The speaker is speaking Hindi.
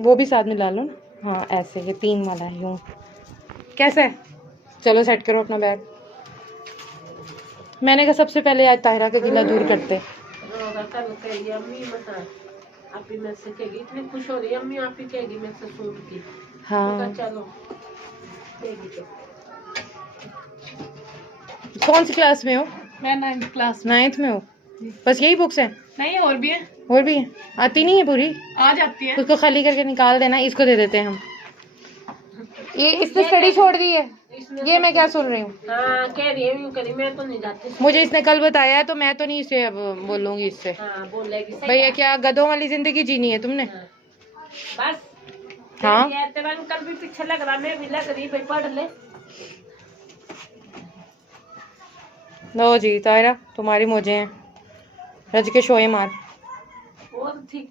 वो भी साथ में ला लो ना। हाँ ऐसे, ये 3 वाला है यूँ। कैसा है? चलो सेट करो अपना बैग। मैंने कहा सबसे पहले आज ताहिरा का गिला दूर करते। आप ही में से कहेगी, इतनी खुश हो रही अम्मी, आप ही कहेगी मेरे से सूट की। हाँ चलो कौन सी क्लास में हो? मैं 9th क्लास में। 9th में हो? बस यही बुक्स हैं? नहीं और भी है। और भी है? आती नहीं है पूरी? आ जाती है। उसको खाली करके निकाल देना, इसको दे देते हैं हम। ये इसने स्टडी छोड़ दी है। ये मैं क्या सुन रही हूँ? हाँ कह रही है, यूं करी, मैं तो नहीं जाती। मुझे इसने कल बताया है, तो मैं तो नहीं इसे अब बोलूंगी इससे। हाँ बोलेगी सही। भैया क्या गधों वाली जिंदगी जीनी है तुमने? बस हाँ तेरा अंकल भी पीछे लग रहा, मैं भी लग रही, भाई पढ़ ले। लो जी तायरा, तुम्हारी मौजें हैं। रज के शोए मार। और ठीक।